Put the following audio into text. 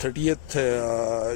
30